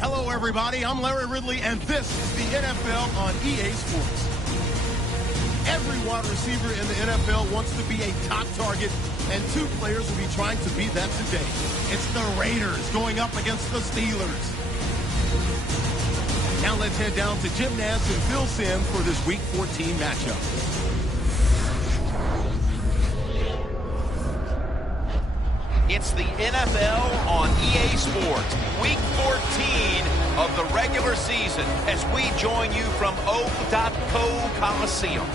Hello, everybody. I'm Larry Ridley, and this is the NFL on EA Sports. Every wide receiver in the NFL wants to be a top target, and two players will be trying to be that today. It's the Raiders going up against the Steelers. Now let's head down to Jim Nantz and Phil Simms for this Week 14 matchup. It's the NFL on EA Sports, Week 14 of the regular season, as we join you from O.Co Coliseum.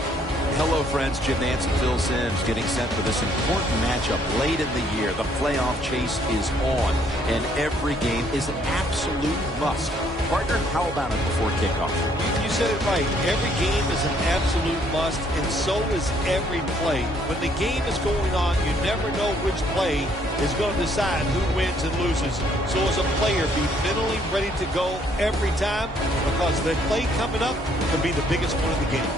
Hello, friends. Jim Nantz and Phil Simms getting set for this important matchup late in the year. The playoff chase is on, and every game is an absolute must. Partner, how about it before kickoff? You said it right. Every game is an absolute must, and so is every play. When the game is going on, you never know which play is going to decide who wins and loses. So as a player, be mentally ready to go every time, because the play coming up could be the biggest one of the game.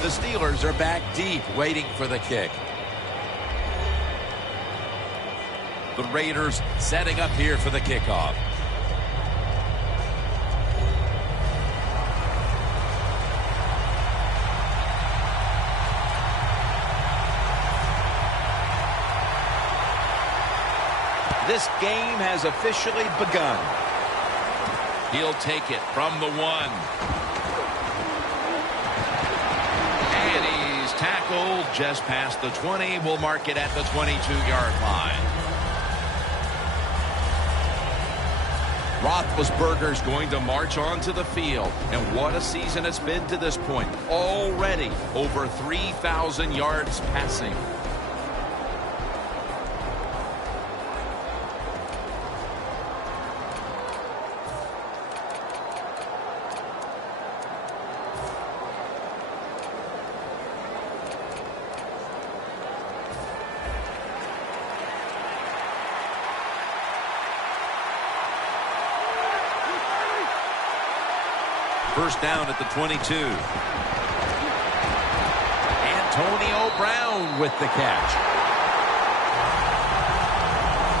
The Steelers are back deep, waiting for the kick. The Raiders setting up here for the kickoff. This game has officially begun. He'll take it from the 1. And he's tackled just past the 20. We'll mark it at the 22-yard line. Roethlisberger's going to march onto the field. And what a season it's been to this point. Already over 3,000 yards passing. First down at the 22. Antonio Brown with the catch.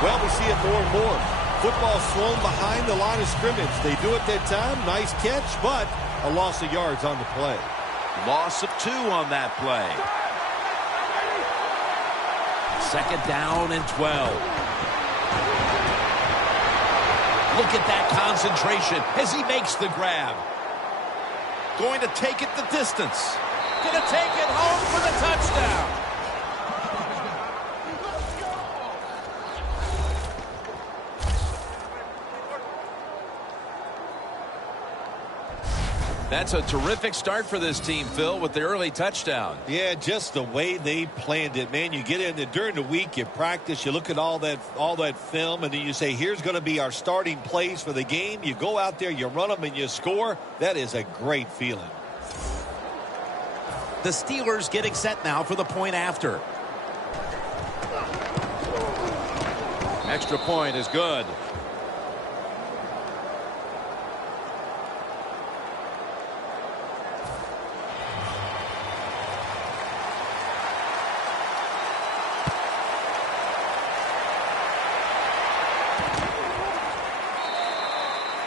Well, we see it more and more. Football thrown behind the line of scrimmage. They do it that time. Nice catch, but a loss of yards on the play. Loss of 2 on that play. Second down and 12. Look at that concentration as he makes the grab. Going to take it the distance. Going to take it home for the touchdown. That's a terrific start for this team, Phil, with the early touchdown. Yeah, just the way they planned it, man. You get in there during the week, you practice, you look at all that film, and then you say, here's going to be our starting plays for the game. You go out there, you run them, and you score. That is a great feeling. The Steelers getting set now for the point after. Extra point is good.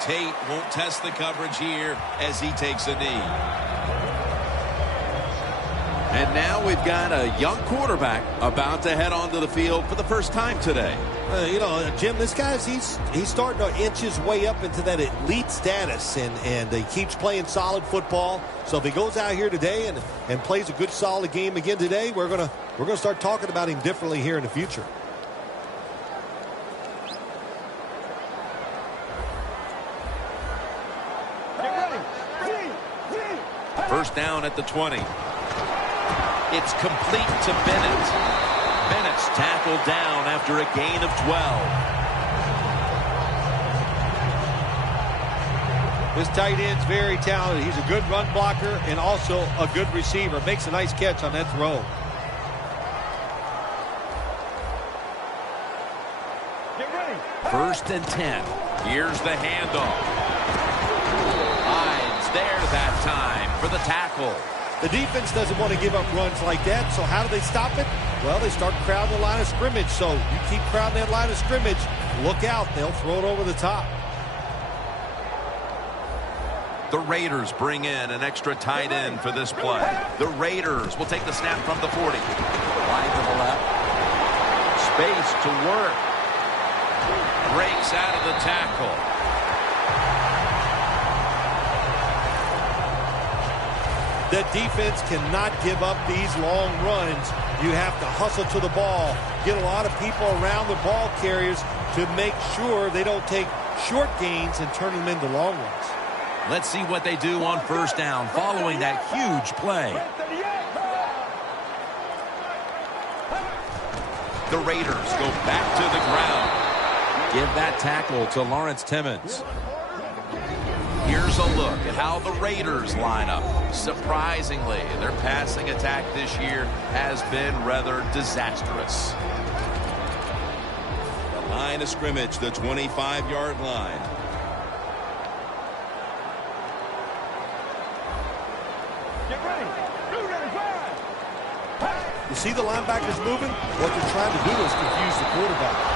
Tate won't test the coverage here as he takes a knee. And now we've got a young quarterback about to head onto the field for the first time today. Jim, this guy's he's starting to inch his way up into that elite status, and he keeps playing solid football. So if he goes out here today and plays a good solid game again today, we're gonna start talking about him differently here in the future. First down at the 20. It's complete to Bennett. Bennett's tackled down after a gain of 12. This tight end's very talented. He's a good run blocker and also a good receiver. Makes a nice catch on that throw. First and 10. Here's the handoff. Hides there that time for the tackle. The defense doesn't want to give up runs like that, so how do they stop it? Well, they start crowding the line of scrimmage, so you keep crowding that line of scrimmage, look out, they'll throw it over the top. The Raiders bring in an extra tight end for this play. The Raiders will take the snap from the 40. Wide to the left. Space to work. Breaks out of the tackle. The defense cannot give up these long runs. You have to hustle to the ball, get a lot of people around the ball carriers to make sure they don't take short gains and turn them into long ones. Let's see what they do on first down following that huge play. The Raiders go back to the ground. Give that tackle to Lawrence Timmons. Here's a look at how the Raiders line up. Surprisingly, their passing attack this year has been rather disastrous. The line of scrimmage, the 25-yard line. You see the linebackers moving? What they're trying to do is confuse the quarterback.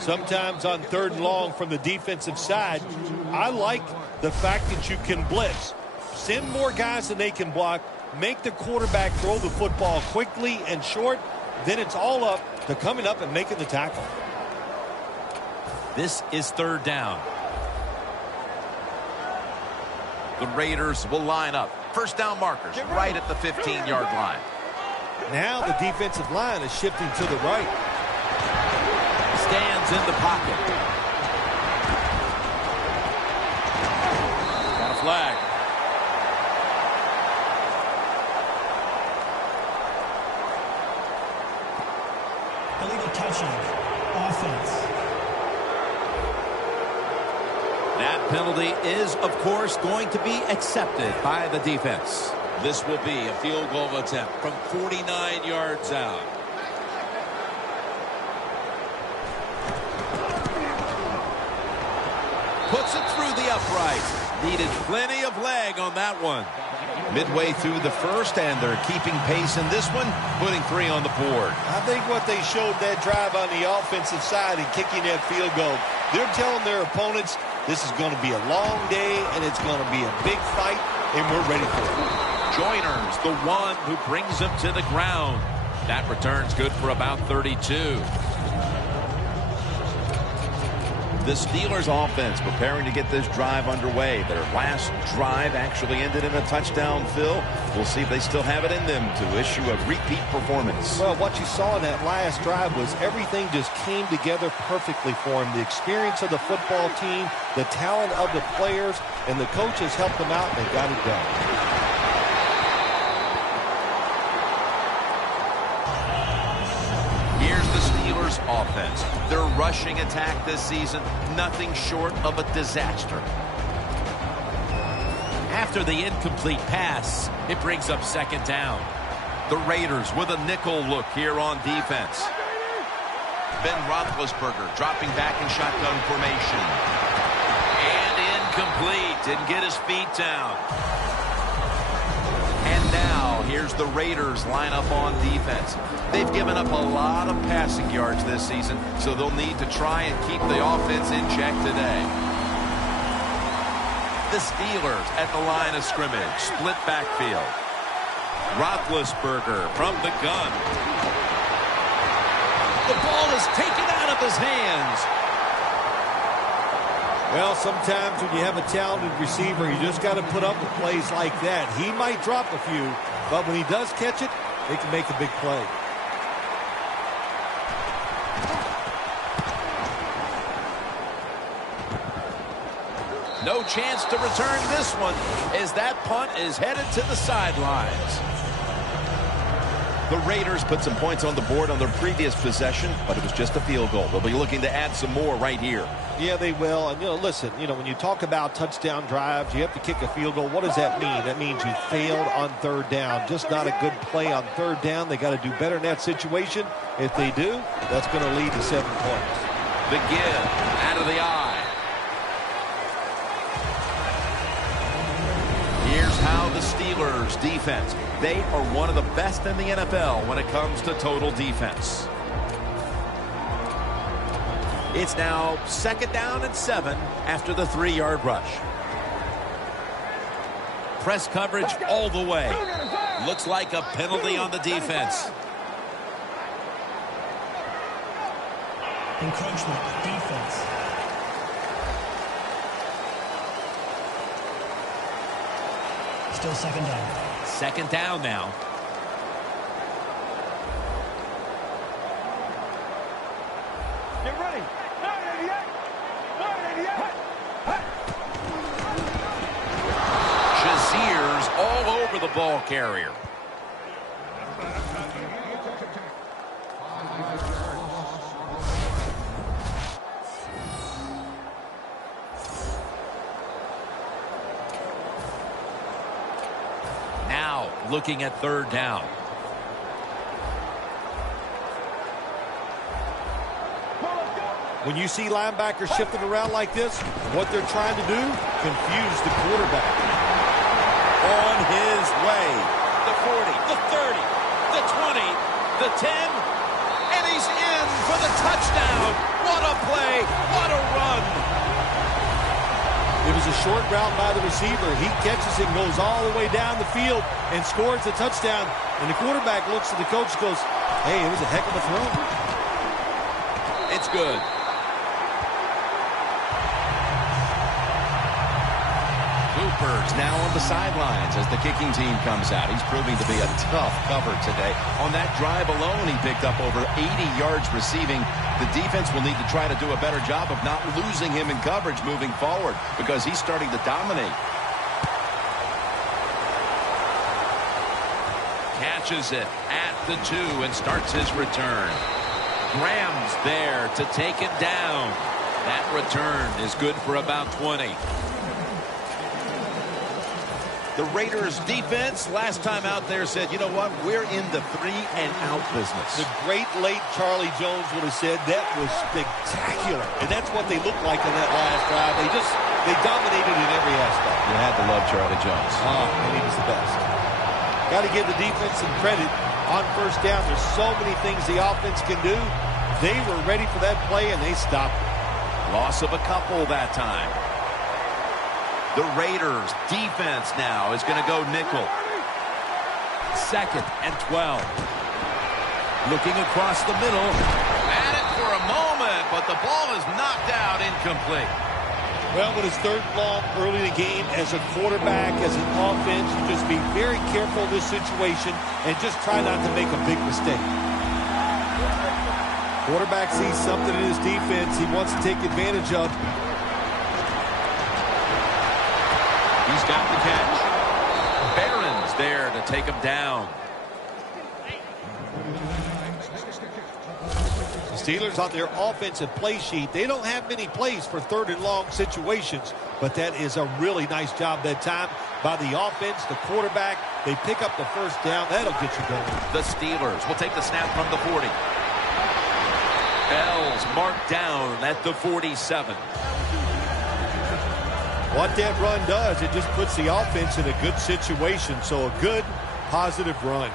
Sometimes on 3rd and long from the defensive side, I like the fact that you can blitz. Send more guys than they can block. Make the quarterback throw the football quickly and short. Then it's all up to coming up and making the tackle. This is 3rd down. The Raiders will line up. First down markers right at the 15-yard line. Now the defensive line is shifting to the right. Stands in the pocket. Got a flag. Illegal touching. Offense. That penalty is, of course, going to be accepted by the defense. This will be a field goal attempt from 49 yards out. Puts it through the uprights. Needed plenty of leg on that one. Midway through the first, and they're keeping pace in this one, putting 3 on the board. I think what they showed that drive on the offensive side and kicking that field goal, they're telling their opponents this is going to be a long day and it's going to be a big fight, and we're ready for it. Joyner's the one who brings him to the ground. That return's good for about 32. The Steelers offense preparing to get this drive underway. Their last drive actually ended in a touchdown, Phil. We'll see if they still have it in them to issue a repeat performance. Well, what you saw in that last drive was everything just came together perfectly for them. The experience of the football team, the talent of the players, and the coaches helped them out, and they got it done. Here's the Steelers offense. Their rushing attack this season, nothing short of a disaster. After the incomplete pass, it brings up 2nd down. The Raiders with a nickel look here on defense. Ben Roethlisberger dropping back in shotgun formation. And incomplete. Didn't get his feet down. And now, here's the Raiders lineup on defense. They've given up a lot of passing yards this season, so they'll need to try and keep the offense in check today. The Steelers at the line of scrimmage, split backfield. Roethlisberger from the gun. The ball is taken out of his hands. Well, sometimes when you have a talented receiver, you just got to put up with plays like that. He might drop a few, but when he does catch it, they can make a big play. No chance to return this one as that punt is headed to the sidelines. The Raiders put some points on the board on their previous possession, but it was just a field goal. They'll be looking to add some more right here. Yeah, they will. And, listen, when you talk about touchdown drives, you have to kick a field goal. What does that mean? That means you failed on 3rd down. Just not a good play on 3rd down. They got to do better in that situation. If they do, that's going to lead to 7 points. The give out of the eye. how the Steelers' defense, they are one of the best in the NFL when it comes to total defense. It's now 2nd down and 7 after the 3-yard rush. Press coverage all the way. Looks like a penalty on the defense. Encroachment, defense. Still 2nd down. 2nd down now. Get ready. 988. Shazier's all over the ball carrier. Now looking at 3rd down. When you see linebackers shifting around like this, what they're trying to do, confuse the quarterback. On his way. The 40, the 30, the 20, the 10, and he's in for the touchdown. What a play. What a run. It was a short route by the receiver. He catches it, goes all the way down the field, and scores the touchdown. And the quarterback looks at the coach and goes, hey, it was a heck of a throw. It's good. Cooper's now on the sidelines as the kicking team comes out. He's proving to be a tough cover today. On that drive alone, he picked up over 80 yards receiving. The defense will need to try to do a better job of not losing him in coverage moving forward because he's starting to dominate. Catches it at the 2 and starts his return. Graham's there to take it down. That return is good for about 20. The Raiders defense last time out there said, you know what, we're in the 3-and-out business. The great late Charlie Jones would have said that was spectacular. And that's what they looked like on that last drive. They dominated in every aspect. You had to love Charlie Jones. Oh, and he was the best. Got to give the defense some credit on 1st down. There's so many things the offense can do. They were ready for that play, and they stopped it. Loss of a couple that time. The Raiders defense now is going to go nickel. 2nd and 12. Looking across the middle. At it for a moment, but the ball is knocked out, incomplete. Well, when it's 3rd and long early in the game, as a quarterback, as an offense, you just be very careful in this situation and just try not to make a big mistake. Quarterback sees something in his defense he wants to take advantage of. He's got the catch. Barron's there to take him down. The Steelers on their offensive play sheet, they don't have many plays for 3rd and long situations, but that is a really nice job that time by the offense, the quarterback. They pick up the 1st down. That'll get you going. The Steelers will take the snap from the 40. Bell's marked down at the 47. What that run does, it just puts the offense in a good situation. So a good, positive run.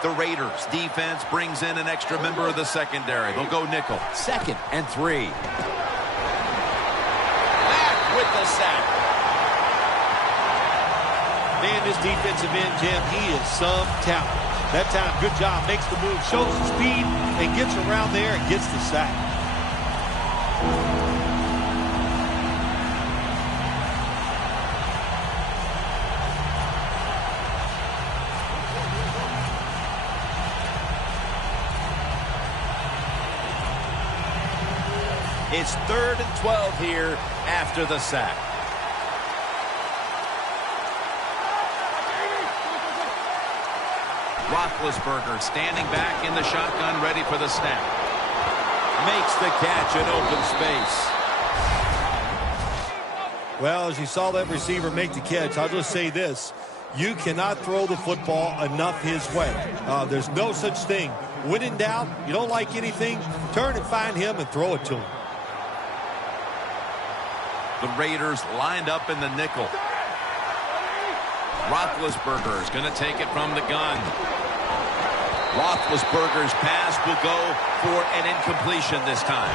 The Raiders defense brings in an extra member of the secondary. They'll go nickel. 2nd and 3. Back with the sack. Man, this defensive end, Jim, he is some talent. That time, good job. Makes the move, shows the speed, and gets around there and gets the sack. It's 3rd and 12 here after the sack. Roethlisberger standing back in the shotgun, ready for the snap. Makes the catch in open space. Well, as you saw that receiver make the catch, I'll just say this. You cannot throw the football enough his way. There's no such thing. When in doubt, you don't like anything, turn and find him and throw it to him. The Raiders lined up in the nickel. Roethlisberger is going to take it from the gun. Roethlisberger's pass will go for an incompletion this time.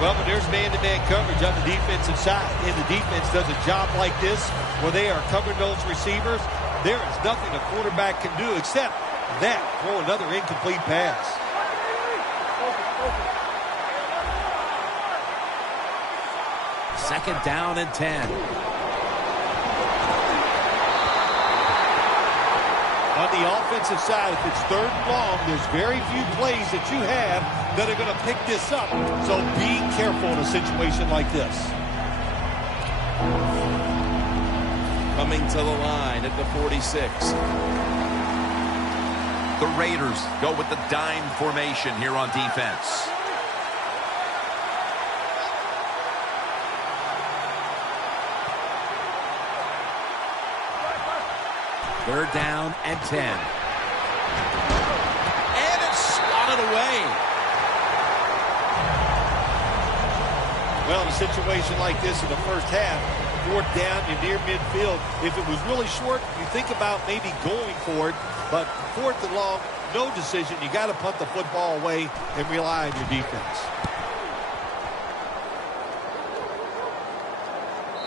Well, but there's man-to-man coverage on the defensive side, and the defense does a job like this where they are covering those receivers. There is nothing a quarterback can do except that, throw another incomplete pass. Second down and 10. On the offensive side, if it's third and long, there's very few plays that you have that are going to pick this up. So be careful in a situation like this. Coming to the line at the 46. The Raiders go with the dime formation here on defense. Third down and 10. And it's swatted away. Well, in a situation like this in the first half, fourth down, you're near midfield. If it was really short, you think about maybe going for it. But fourth and long, no decision. You got to punt the football away and rely on your defense.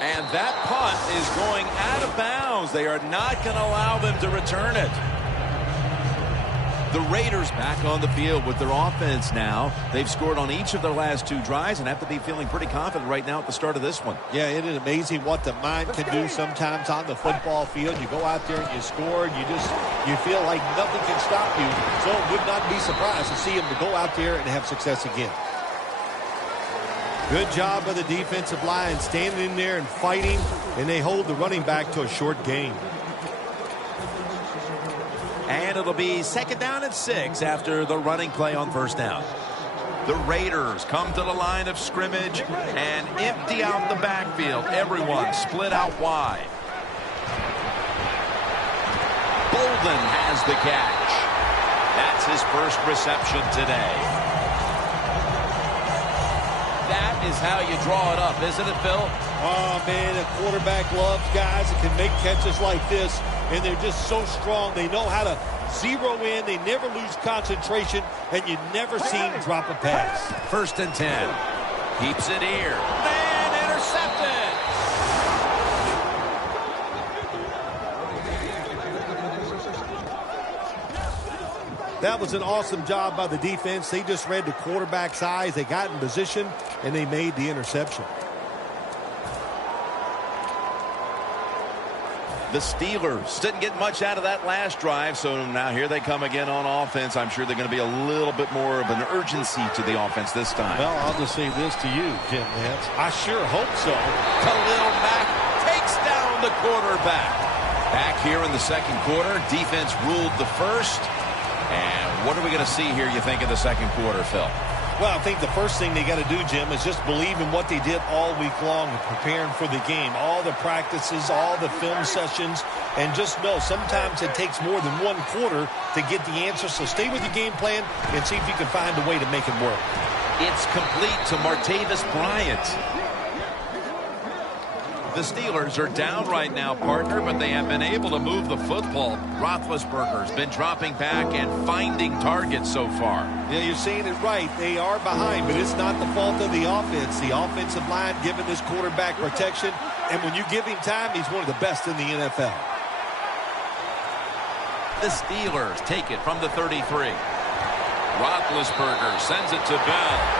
And that punt is going out of bounds. They are not going to allow them to return it. The Raiders back on the field with their offense now. They've scored on each of their last two drives and have to be feeling pretty confident right now at the start of this one. Yeah, it is amazing what the mind can do sometimes on the football field. You go out there and you score, and you feel like nothing can stop you. So it would not be surprised to see them to go out there and have success again. Good job by the defensive line standing in there and fighting, and they hold the running back to a short gain. And it'll be second down and 6 after the running play on first down. The Raiders come to the line of scrimmage and empty out the backfield. Everyone split out wide. Bolden has the catch. That's his first reception today. That is how you draw it up, isn't it, Phil? Oh, man, a quarterback loves guys that can make catches like this, and they're just so strong. They know how to zero in. They never lose concentration, and you never see them drop a pass. First and 10. Keeps it here. Man, intercepted. That was an awesome job by the defense. They just read the quarterback's eyes. They got in position, and they made the interception. The Steelers didn't get much out of that last drive, so now here they come again on offense. I'm sure they're going to be a little bit more of an urgency to the offense this time. Well, I'll just say this to you, Jim Nance. I sure hope so. Khalil Mack takes down the quarterback. Back here in the second quarter, defense ruled the first. And what are we going to see here, you think, in the second quarter, Phil? Well, I think the first thing they got to do, Jim, is just believe in what they did all week long and preparing for the game. All the practices, all the film sessions, and just know sometimes it takes more than one quarter to get the answer. So stay with your game plan and see if you can find a way to make it work. It's complete to Martavis Bryant. The Steelers are down right now, partner, but they have been able to move the football. Roethlisberger's been dropping back and finding targets so far. Yeah, you're saying it right. They are behind, but it's not the fault of the offense. The offensive line giving this quarterback protection, and when you give him time, he's one of the best in the NFL. The Steelers take it from the 33. Roethlisberger sends it to Bell.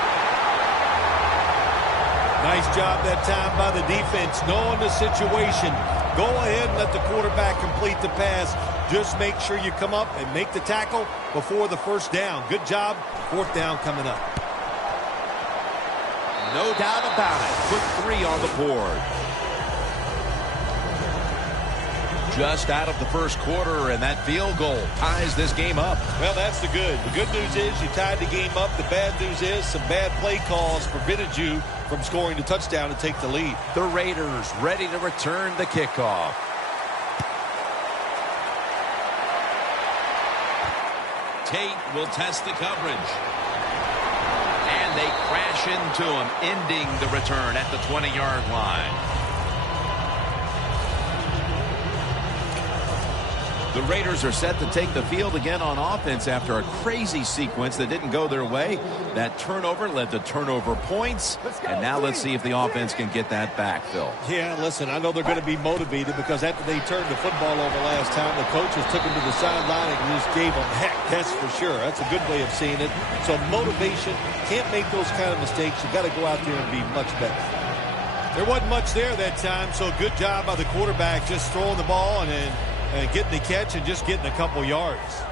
Nice job that time by the defense, knowing the situation. Go ahead and let the quarterback complete the pass. Just make sure you come up and make the tackle before the first down. Good job. Fourth down coming up. No doubt about it. Put 3 on the board. Just out of the first quarter, and that field goal ties this game up. Well, that's the good. The good news is you tied the game up. The bad news is some bad play calls prevented you from scoring the touchdown to take the lead. The Raiders ready to return the kickoff. Tate will test the coverage. And they crash into him, ending the return at the 20-yard line. The Raiders are set to take the field again on offense after a crazy sequence that didn't go their way. That turnover led to turnover points. And now let's see if the offense can get that back, Phil. Yeah, listen, I know they're going to be motivated because after they turned the football over last time, the coaches took them to the sideline and just gave them heck. That's for sure. That's a good way of seeing it. So motivation, can't make those kind of mistakes. You got to go out there and be much better. There wasn't much there that time, so good job by the quarterback just throwing the ball and getting the catch and just getting a couple yards.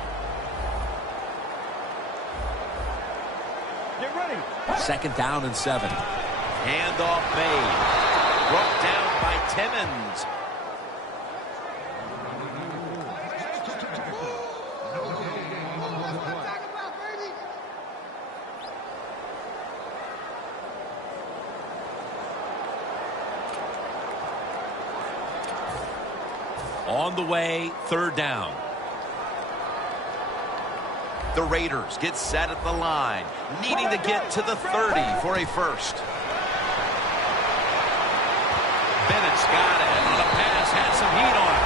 Get ready. 2nd down and 7. Handoff made. Brought down by Timmons. On the way, 3rd down. The Raiders get set at the line, needing to get to the 30 for a first. Bennett's got it on a pass, had some heat on it.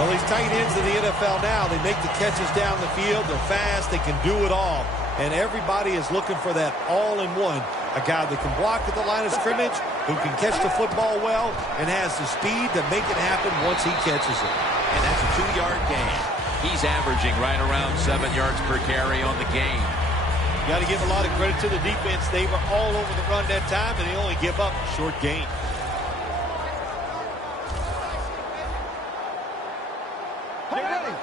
Well, these tight ends in the NFL now, they make the catches down the field. They're fast. They can do it all. And everybody is looking for that all-in-one. A guy that can block at the line of scrimmage, who can catch the football well, and has the speed to make it happen once he catches it. And that's a 2-yard gain. He's averaging right around 7 yards per carry on the game. You got to give a lot of credit to the defense. They were all over the run that time, and they only give up a short gain. Get ready.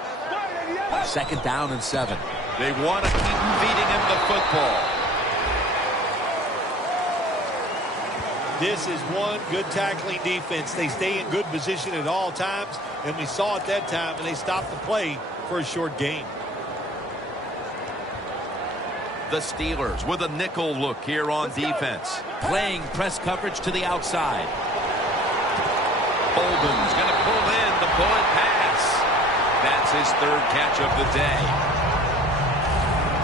2nd down and 7. They want to keep feeding him the football. This is one good tackling defense. They stay in good position at all times, and we saw it that time, and they stopped the play for a short gain. The Steelers with a nickel look here on defense. Playing press coverage to the outside. Bolden's going to pull in the bullet pass. That's his 3rd catch of the day.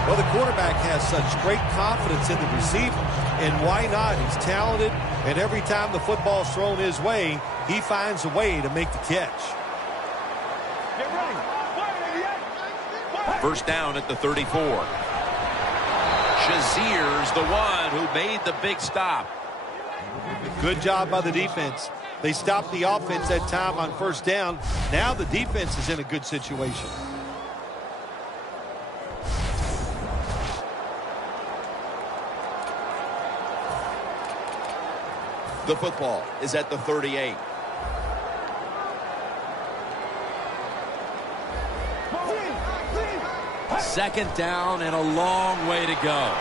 Well, the quarterback has such great confidence in the receiver, and why not? He's talented, and every time the football's thrown his way, he finds a way to make the catch. Get ready. 1st down at the 34. Shazier's the one who made the big stop. Good job by the defense. They stopped the offense that time on 1st down. Now the defense is in a good situation. The football is at the 38. Second down and a long way to go.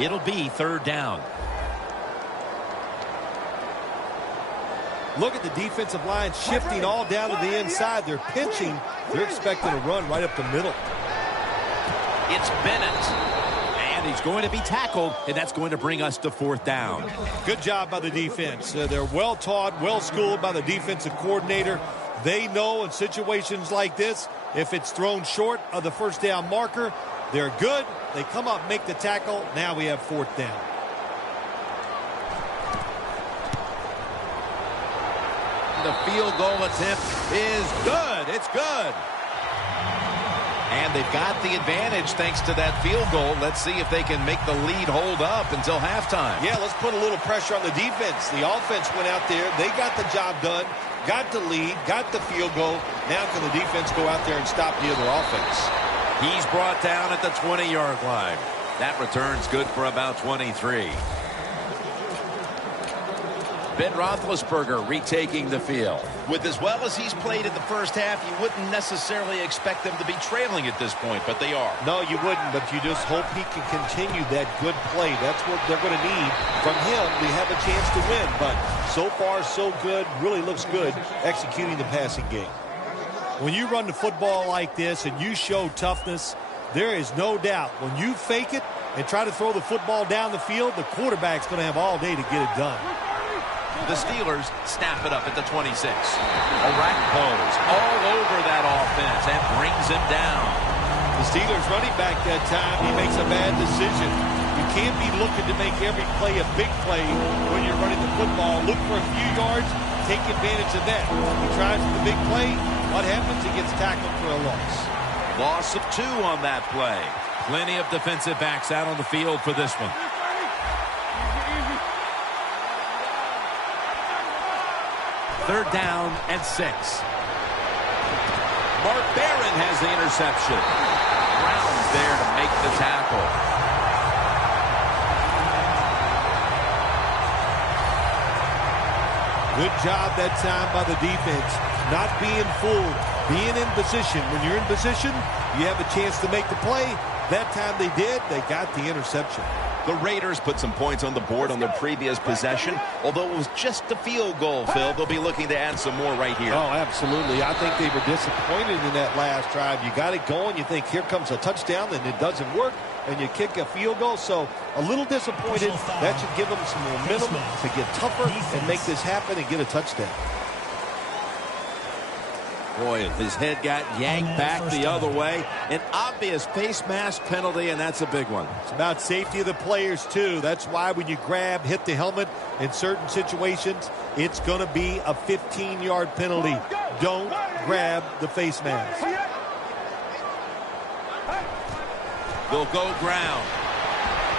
It'll be 3rd down. Look at the defensive line shifting all down to the inside. They're pinching. They're expecting a run right up the middle. It's Bennett. And he's going to be tackled, and that's going to bring us to 4th down. Good job by the defense. They're well taught, well schooled by the defensive coordinator. They know in situations like this, if it's thrown short of the 1st down marker, they're good. They come up, make the tackle. Now we have 4th down. The field goal attempt is good. It's good. And they've got the advantage thanks to that field goal. Let's see if they can make the lead hold up until halftime. Yeah, let's put a little pressure on the defense. The offense went out there. They got the job done, got the lead, got the field goal. Now can the defense go out there and stop the other offense? He's brought down at the 20-yard line. That return's good for about 23. Ben Roethlisberger retaking the field. With as well as he's played in the first half, you wouldn't necessarily expect them to be trailing at this point, but they are. No, you wouldn't, but you just hope he can continue that good play. That's what they're going to need from him to have a chance to win. But so far, so good. Really looks good executing the passing game. When you run the football like this and you show toughness, there is no doubt when you fake it and try to throw the football down the field, the quarterback's going to have all day to get it done. The Steelers snap it up at the 26. Orakpos all over that offense and brings him down. The Steelers running back that time, he makes a bad decision. You can't be looking to make every play a big play when you're running the football. Look for a few yards, take advantage of that. He tries for the big play. What happens? He gets tackled for a loss. Loss of 2 on that play. Plenty of defensive backs out on the field for this one. Third down and 6. Mark Barron has the interception. Brown's there to make the tackle. Good job that time by the defense. Not being fooled. Being in position. When you're in position, you have a chance to make the play. That time they did. They got the interception. The Raiders put some points on the board on their previous possession. Although it was just a field goal, Phil, they'll be looking to add some more right here. Oh, absolutely. I think they were disappointed in that last drive. You got it going. You think, here comes a touchdown, and it doesn't work, and you kick a field goal. So a little disappointed. That should give them some momentum to get tougher and make this happen and get a touchdown. Boy, his head got yanked back the other way. An obvious face mask penalty, and that's a big one. It's about safety of the players, too. That's why when you grab, hit the helmet in certain situations, it's going to be a 15-yard penalty. Don't grab the face mask. They'll go ground.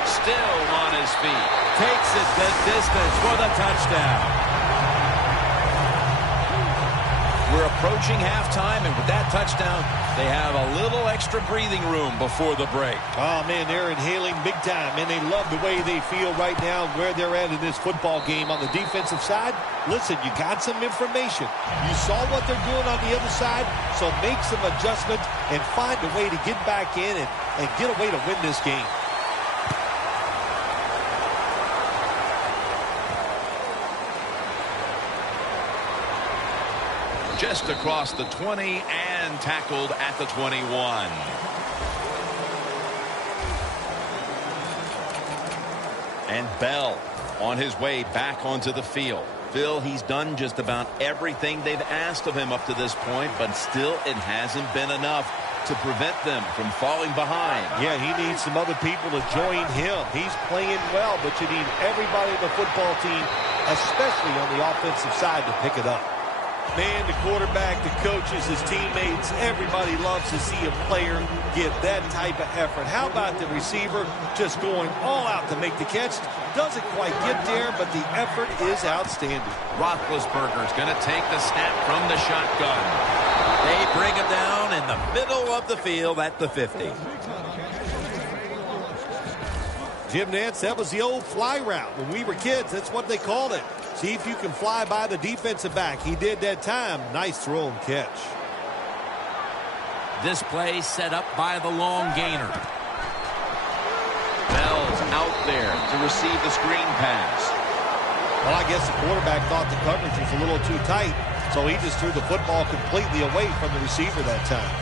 Still on his feet. Takes it the distance for the touchdown. We're approaching halftime, and with that touchdown, they have a little extra breathing room before the break. Oh, man, they're inhaling big time, and they love the way they feel right now, where they're at in this football game. On the defensive side, listen, you got some information. You saw what they're doing on the other side, so make some adjustments and find a way to get back in and get a way to win this game. Just across the 20 and tackled at the 21. And Bell on his way back onto the field. Phil, he's done just about everything they've asked of him up to this point, but still it hasn't been enough to prevent them from falling behind. Yeah, he needs some other people to join him. He's playing well, but you need everybody on the football team, especially on the offensive side, to pick it up. Man, the quarterback, the coaches, his teammates, everybody loves to see a player give that type of effort. How about the receiver just going all out to make the catch? Doesn't quite get there, but the effort is outstanding. Roethlisberger's going to take the snap from the shotgun. They bring him down in the middle of the field at the 50. Jim Nantz, that was the old fly route. When we were kids, that's what they called it. See if you can fly by the defensive back. He did that time. Nice throw and catch. This play set up by the long gainer. Bell's out there to receive the screen pass. Well, I guess the quarterback thought the coverage was a little too tight, so he just threw the football completely away from the receiver that time.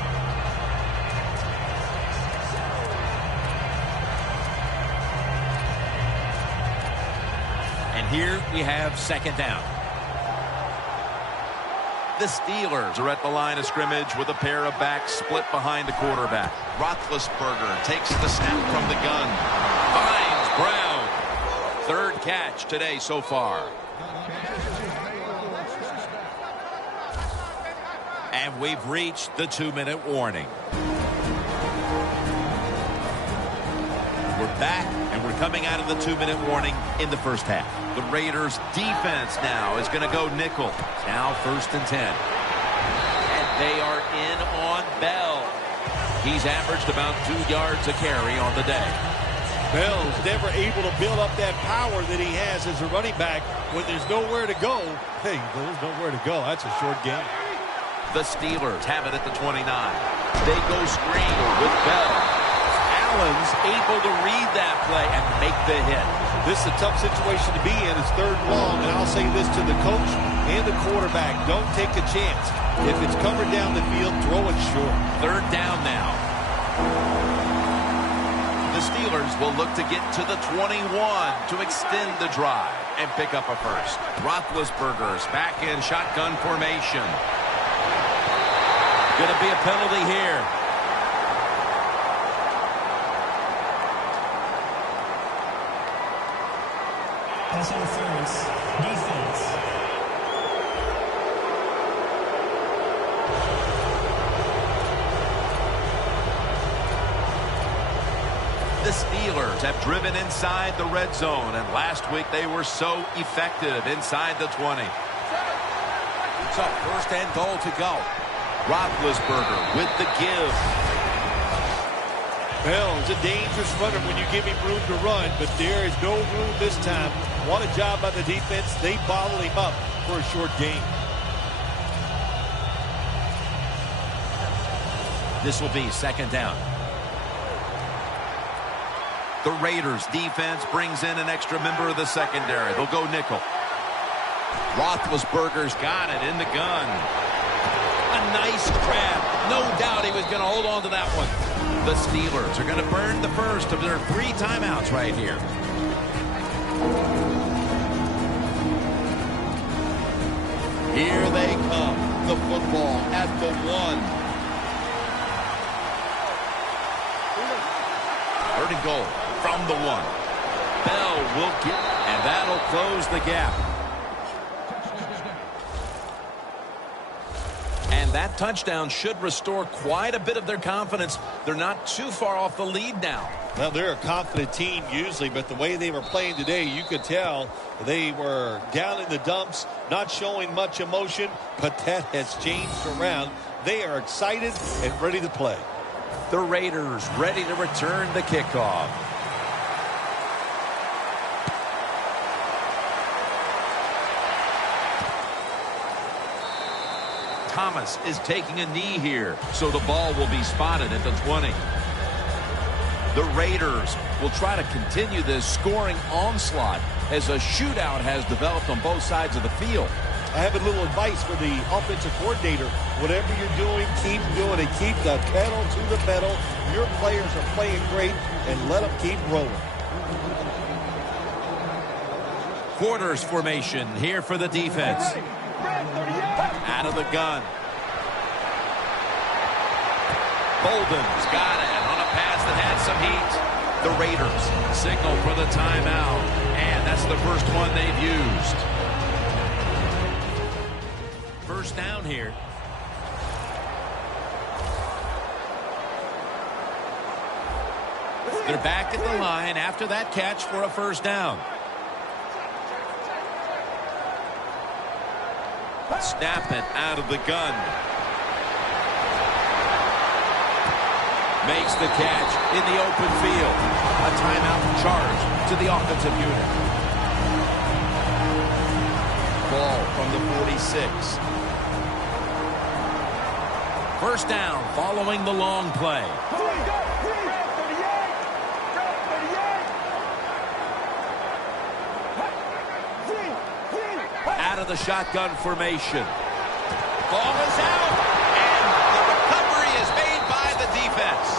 Here we have second down. The Steelers are at the line of scrimmage with a pair of backs split behind the quarterback. Roethlisberger takes the snap from the gun. Finds Brown. Third catch today so far. And we've reached the 2-minute warning. We're back, and we're coming out of the 2-minute warning in the first half. The Raiders defense now is going to go nickel. Now 1st and 10. And they are in on Bell. He's averaged about 2 yards a carry on the day. Bell's never able to build up that power that he has as a running back when there's nowhere to go. Hey, there's nowhere to go. That's a short game. The Steelers have it at the 29. They go screen with Bell. Allen's able to read that play and make the hit. This is a tough situation to be in. It's 3rd and long, and I'll say this to the coach and the quarterback. Don't take a chance. If it's covered down the field, throw it short. 3rd down now. The Steelers will look to get to the 21 to extend the drive. and pick up a first. Roethlisberger's back in shotgun formation. Going to be a penalty here. Pass interference. Defense. The Steelers have driven inside the red zone, and last week they were so effective inside the 20. So first and goal to go. Roethlisberger with the give. Well, it's a dangerous runner when you give him room to run, but there is no room this time. What a job by the defense. They bottled him up for a short gain. This will be second down. The Raiders defense brings in an extra member of the secondary. They'll go nickel. Roethlisberger's got it in the gun. A nice grab. No doubt he was going to hold on to that one. The Steelers are going to burn the first of their 3 timeouts right here. Here they come. The football at the 1. Third and goal from the 1. Bell will get, and that'll close the gap. And that touchdown should restore quite a bit of their confidence. They're not too far off the lead now. Well, they're a confident team usually, but the way they were playing today, you could tell they were down in the dumps, not showing much emotion, but that has changed around. They are excited and ready to play. The Raiders ready to return the kickoff. Thomas is taking a knee here, so the ball will be spotted at the 20. The Raiders will try to continue this scoring onslaught as a shootout has developed on both sides of the field. I have a little advice for the offensive coordinator. Whatever you're doing, keep doing it. Keep the pedal to the pedal. Your players are playing great, and let them keep rolling. Quarters formation here for the defense. Out of the gun. Bolden's got it on a pass that had some heat. The Raiders signal for the timeout, and that's the first one they've used. First down here. They're back at the line after that catch for a first down. Snap it out of the gun. Makes the catch in the open field. A timeout charge to the offensive unit. Ball from the 46. First down following the long play. Out of the shotgun formation. Ball is out, and the recovery is made by the defense.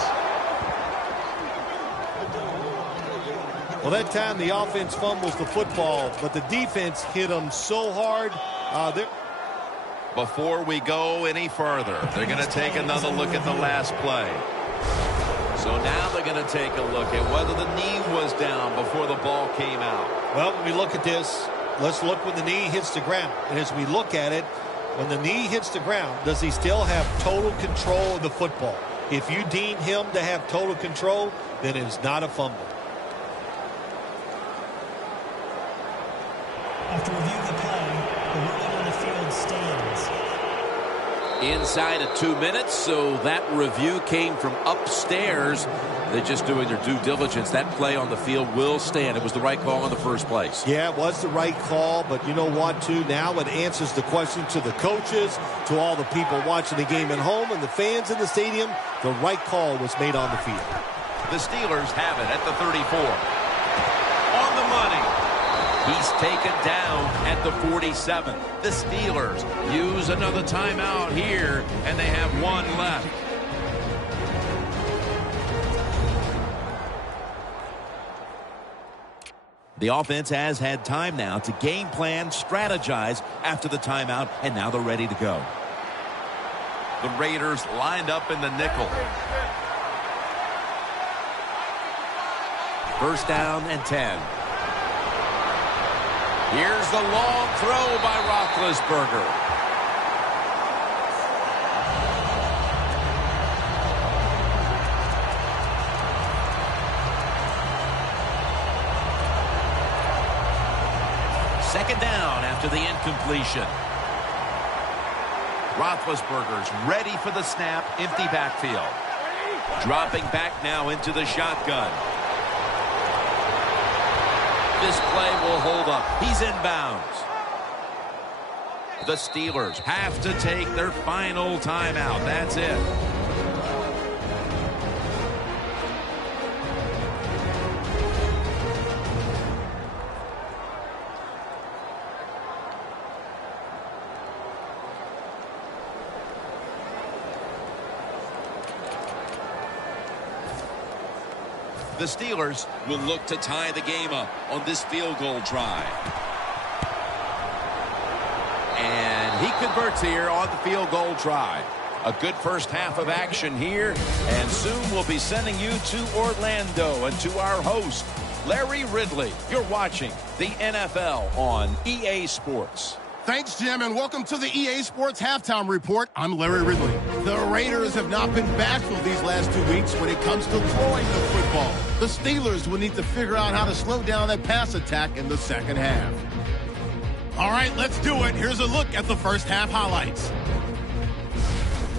Well, that time the offense fumbles the football, but the defense hit them so hard. Before we go any further, they're going to take another look at the last play. So now they're going to take a look at whether the knee was down before the ball came out. Well, when we look at this, let's look when the knee hits the ground. And as we look at it, when the knee hits the ground, does he still have total control of the football? If you deem him to have total control, then it is not a fumble. After review of the play, the ruling on the field stands. Inside of 2 minutes, so that review came from upstairs. They're just doing their due diligence. That play on the field will stand. It was the right call in the first place. Yeah, it was the right call, but you know what, too? Now it answers the question to the coaches, to all the people watching the game at home, and the fans in the stadium. The right call was made on the field. The Steelers have it at the 34. On the money. He's taken down at the 47. The Steelers use another timeout here, and they have one left. The offense has had time now to game plan, strategize after the timeout, and now they're ready to go. The Raiders lined up in the nickel. First down and 10. Here's the long throw by Roethlisberger. Second down after the incompletion. Roethlisberger's ready for the snap, empty backfield. Dropping back now into the shotgun. This play will hold up. He's inbounds. The Steelers have to take their final timeout. That's it. The Steelers will look to tie the game up on this field goal try. And he converts here on the field goal try. A good first half of action here. And soon we'll be sending you to Orlando and to our host, Larry Ridley. You're watching the NFL on EA Sports. Thanks, Jim, and welcome to the EA Sports Halftime Report. I'm Larry Ridley. The Raiders have not been bashful these last 2 weeks when it comes to throwing the football. The Steelers will need to figure out how to slow down that pass attack in the second half. All right, let's do it. Here's a look at the first half highlights.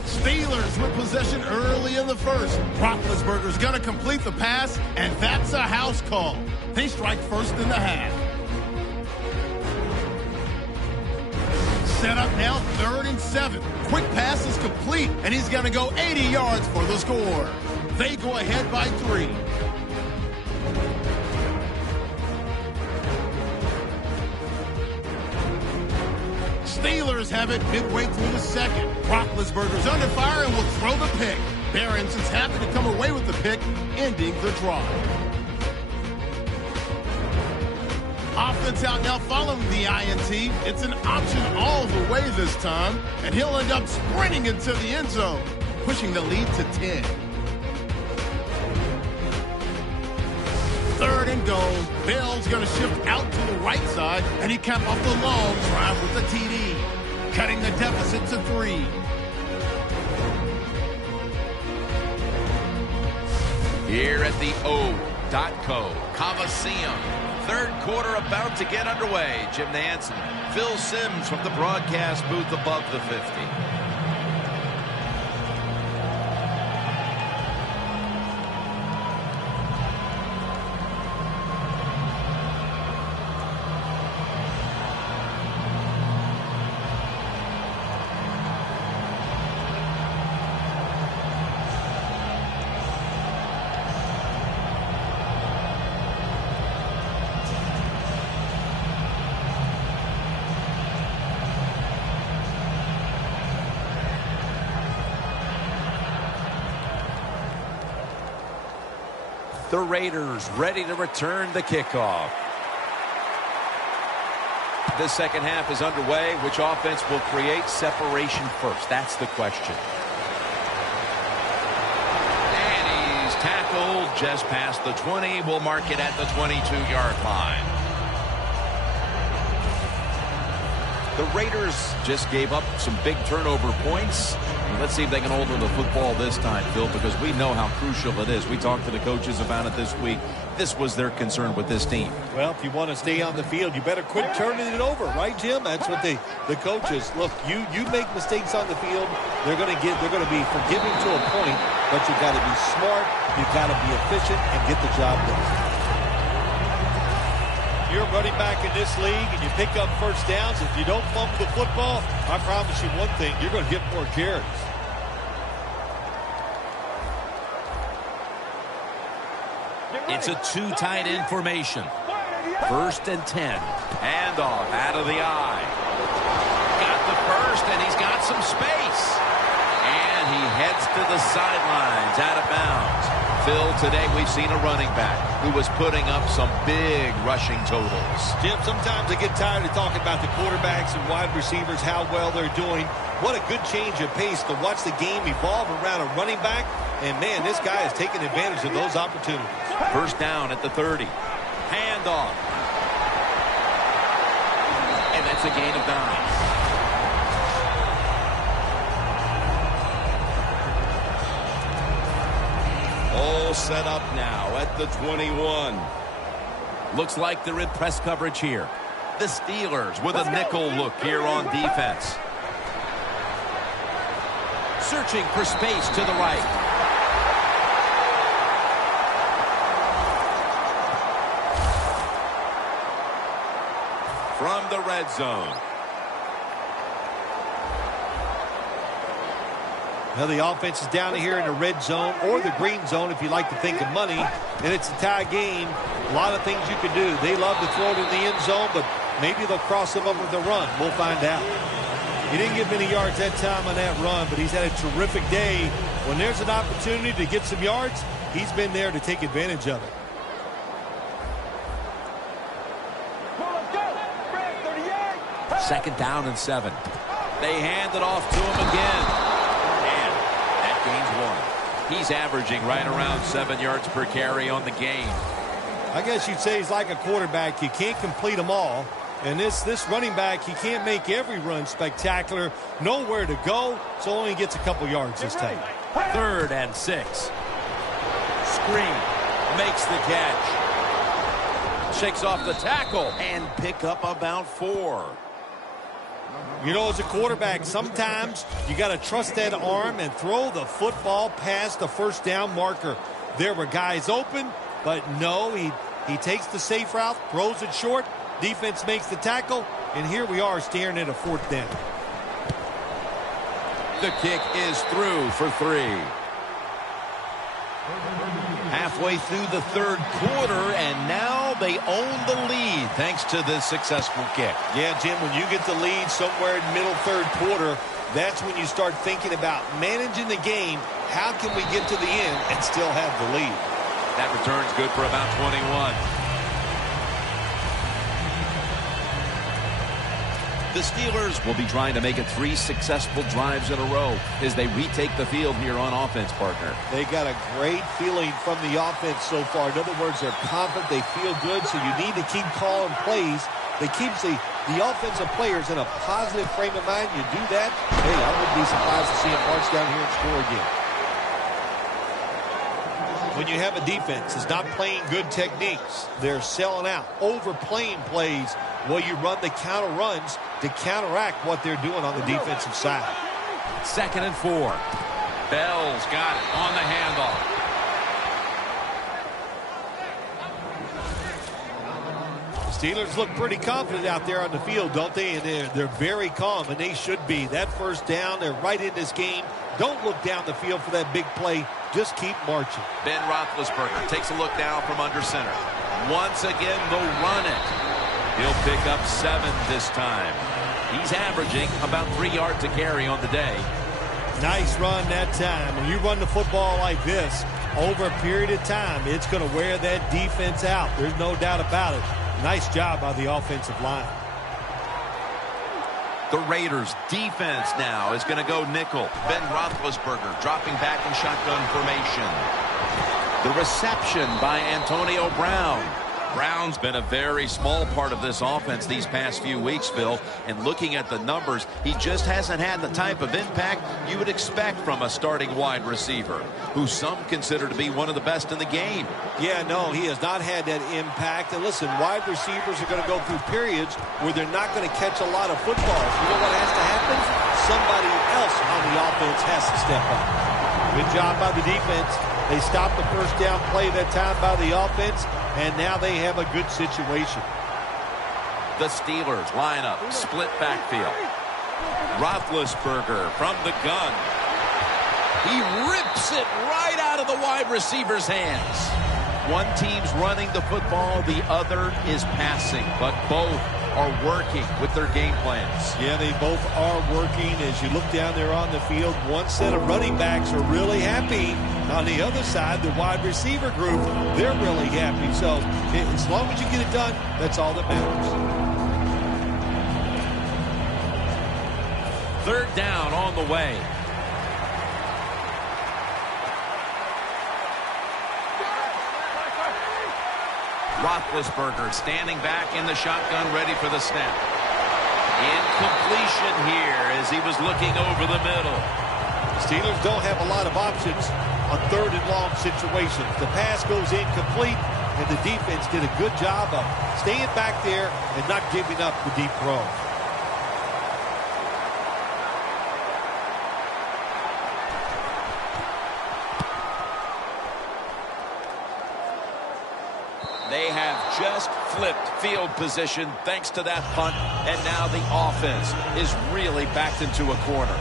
Steelers with possession early in the first. Roethlisberger's going to complete the pass, and that's a house call. They strike first in the half. Set up now, 3rd and 7. Quick pass is complete, and he's going to go 80 yards for the score. They go ahead by 3. Steelers have it midway through the second. Roethlisberger's under fire and will throw the pick. Behrens is happy to come away with the pick, ending the drive. Offense out now following the INT. It's an option all the way this time, and he'll end up sprinting into the end zone, pushing the lead to 10. 3rd and goal. Bell's going to shift out to the right side, and he capped off the long drive with the TD, cutting the deficit to 3. Here at the O.co Coliseum. 3rd quarter about to get underway. Jim Nance and Phil Simms from the broadcast booth above the 50. The Raiders ready to return the kickoff. The second half is underway. Which offense will create separation first? That's the question. And he's tackled just past the 20. We'll mark it at the 22-yard line. The Raiders just gave up some big turnover points. Let's see if they can hold on to the football this time, Phil, because we know how crucial it is. We talked to the coaches about it this week. This was their concern with this team. Well, if you want to stay on the field, you better quit turning it over, right, Jim? That's what the coaches look. You make mistakes on the field, they're going to be forgiving to a point, but you got to be smart, you got to be efficient, and get the job done. You're running back in this league and you pick up first downs. If you don't fumble the football, I promise you one thing, you're going to get more carries. It's a two-tight end formation. 1st and 10. Handoff out of the eye. Got the first, and he's got some space. And he heads to the sidelines, out of bounds. Phil, today we've seen a running back who was putting up some big rushing totals. Jim, sometimes I get tired of talking about the quarterbacks and wide receivers, how well they're doing. What a good change of pace to watch the game evolve around a running back. And, man, this guy is taking advantage of those opportunities. First down at the 30. Handoff. And that's a gain of 9. All set up now at the 21. Looks like they're in press coverage here. The Steelers with a nickel look here on defense. Searching for space to the right. From the red zone. Now the offense is down here in the red zone or the green zone if you like to think of money. And it's a tie game. A lot of things you can do. They love to throw it in the end zone, but maybe they'll cross them up with the run. We'll find out. He didn't get many yards that time on that run, but he's had a terrific day. When there's an opportunity to get some yards, he's been there to take advantage of it. Second down and 7. They hand it off to him again. He's averaging right around 7 yards per carry on the game. I guess you'd say he's like a quarterback. You can't complete them all. And this running back, he can't make every run spectacular. Nowhere to go, so only gets a couple yards this time. 3rd and 6. Screen. Makes the catch. Shakes off the tackle and pick up about 4. You know, as a quarterback, sometimes you got to trust that arm and throw the football past the first down marker. There were guys open, but no, he takes the safe route, throws it short, defense makes the tackle, and here we are staring at a 4th down. The kick is through for 3. Halfway through the 3rd quarter, and now they own the lead thanks to this successful kick. Yeah, Jim, when you get the lead somewhere in middle 3rd quarter, that's when you start thinking about managing the game. How can we get to the end and still have the lead? That return's good for about 21. The Steelers will be trying to make it 3 successful drives in a row as they retake the field here on offense, partner. They got a great feeling from the offense so far. In other words, they're confident, they feel good, so you need to keep calling plays. They keep the offensive players in a positive frame of mind. You do that, hey, I wouldn't be surprised to see them march down here and score again. When you have a defense that's not playing good techniques, they're selling out, overplaying plays. Well, you run the counter runs to counteract what they're doing on the defensive side. 2nd and 4. Bell's got it on the handoff. Steelers look pretty confident out there on the field, don't they? And they're very calm, and they should be. That first down, they're right in this game. Don't look down the field for that big play. Just keep marching. Ben Roethlisberger takes a look down from under center. Once again, they'll run it. He'll pick up 7 this time. He's averaging about 3 yards a carry on the day. Nice run that time. When you run the football like this, over a period of time, it's going to wear that defense out. There's no doubt about it. Nice job by the offensive line. The Raiders defense now is going to go nickel. Ben Roethlisberger dropping back in shotgun formation. The reception by Antonio Brown. Brown's been a very small part of this offense these past few weeks, Bill. And looking at the numbers, he just hasn't had the type of impact you would expect from a starting wide receiver, who some consider to be one of the best in the game. Yeah, no, he has not had that impact. And listen, wide receivers are going to go through periods where they're not going to catch a lot of footballs. You know what has to happen? Somebody else on the offense has to step up. Good job by the defense. They stopped the first down play that time by the offense, and now they have a good situation. The Steelers line up, split backfield. Roethlisberger from the gun. He rips it right out of the wide receiver's hands. One team's running the football, the other is passing, but both are working with their game plans. Yeah, they both are working. As you look down there on the field, one set of running backs are really happy. On the other side, the wide receiver group, they're really happy. So as long as you get it done, that's all that matters. Third down on the way. Roethlisberger standing back in the shotgun, ready for the snap. Incompletion here as he was looking over the middle. Steelers don't have a lot of options on third and long situations. The pass goes incomplete, and the defense did a good job of staying back there and not giving up the deep throw. They have just flipped field position thanks to that punt, and now the offense is really backed into a corner.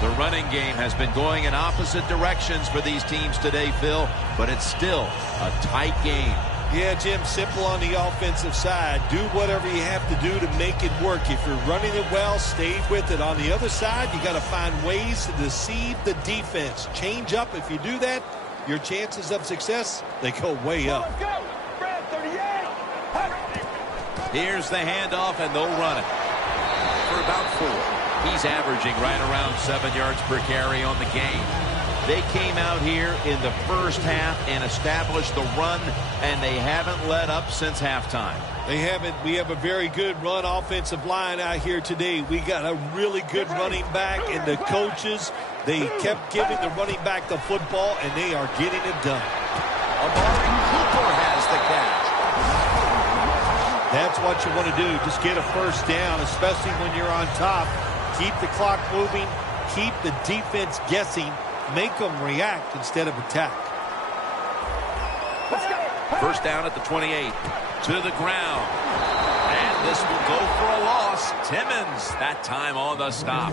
The running game has been going in opposite directions for these teams today, Phil, but it's still a tight game. Yeah, Jim, simple on the offensive side. Do whatever you have to do to make it work. If you're running it well, stay with it. On the other side, you got to find ways to deceive the defense. Change up. If you do that, your chances of success, they go way up. Here's the handoff, and they'll run it for about 4. He's averaging right around 7 yards per carry on the game. They came out here in the first half and established the run, and they haven't let up since halftime. They haven't. We have a very good run offensive line out here today. We got a really good running back, and the coaches, they kept giving the running back the football, and they are getting it done. Amari Cooper has the catch. That's what you want to do. Just get a first down, especially when you're on top. Keep the clock moving. Keep the defense guessing. Make them react instead of attack. First down at the 28. To the ground. And this will go for a loss. Timmons, that time on the stop.